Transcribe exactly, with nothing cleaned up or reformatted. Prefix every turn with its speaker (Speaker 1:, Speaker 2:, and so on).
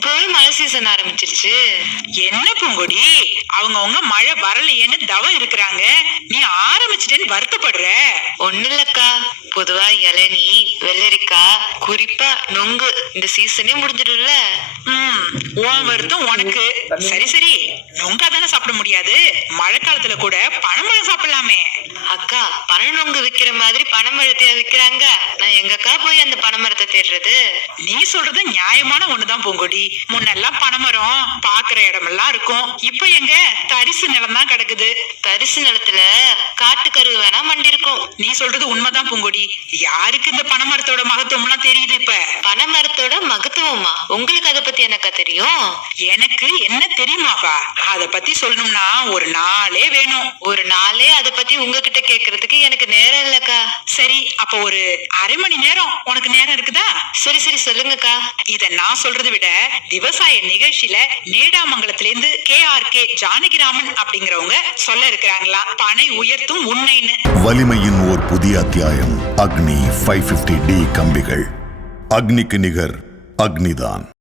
Speaker 1: இப்பவே மழை சீசன் ஆரம்பிச்சிருச்சு.
Speaker 2: என்ன பூங்கொடி, அவங்க அவங்க மழை வரலையேன்னு தவம் இருக்கிறாங்க, நீ ஆரம்பிச்சிட்டேன்னு வருத்தப்படுற?
Speaker 1: ஒண்ணு இல்லக்கா, பொதுவா இளநீ, வெள்ளரிக்காய், குறிப்பா நொங்கு இந்த சீசனே முடிஞ்சிடும்ல.
Speaker 2: ம் உன் வருத்தம் உனக்கு. சரி சரி, நொங்கா தானே சாப்பிட முடியாது, மழை காலத்துல கூட பழம்பழம் சாப்பிடலாமே.
Speaker 1: அக்கா, பனை நொங்கு விக்கிற மாதிரி பனைமரத்தையா விக்கிறாங்க? நான் எங்கக்கா போய் அந்த பனைமரத்தை தேடுறது?
Speaker 2: நீ சொல்றது நியாயமான ஒண்ணுதான் பூங்கொடி. முன்னெல்லாம் பனைமரம் பாக்குற இடமெல்லாம் இருக்கும், இப்ப எங்க தரிசு நிலம் தான் கிடக்குது.
Speaker 1: தரிசு நிலத்துல காட்டுக்கருவு வேணா மண்டி இருக்கும்.
Speaker 2: நீ சொல்றது உண்மைதான் பூங்கொடி. யாருக்கு இந்த பனைமரத்தோட மகத்துவம் எல்லாம் தெரியுது இப்ப?
Speaker 1: பனைமரத்தோட மகத்துவமா? உங்களுக்கு அதை பத்தி என்னக்கா தெரியும்?
Speaker 2: எனக்கு என்ன தெரியுமாப்பா, அத பத்தி சொல்லணும்னா ஒரு நாளே வேணும்.
Speaker 1: ஒரு நாளே அதை பத்தி உங்ககிட்ட கேக்குறதுக்கு எனக்கு நேரம் இல்லக்கா.
Speaker 2: சரி, அப்ப ஒரு அரை மணி நேரம் உனக்கு நேரம் இருக்குதா?
Speaker 1: சரி சரி சொல்லுங்கக்கா.
Speaker 2: இத நான் சொல்றதை விட விவசாய நிகழ்ச்சியில நேடாமங்கலத்துல இருந்து கே ஆர் கே ஜானகிராமன் அப்படிங்கிறவங்க சொல்ல இருக்கிறாங்களா, பனை உயர்த்தும் உண்மைன்னு.
Speaker 3: வலிமையின் ஓர் புதிய அத்தியாயம். அக்னி ஐந்து ஐம்பது டி கம்பிகள். அக்னிக்கு நிகர் அக்னிதான்.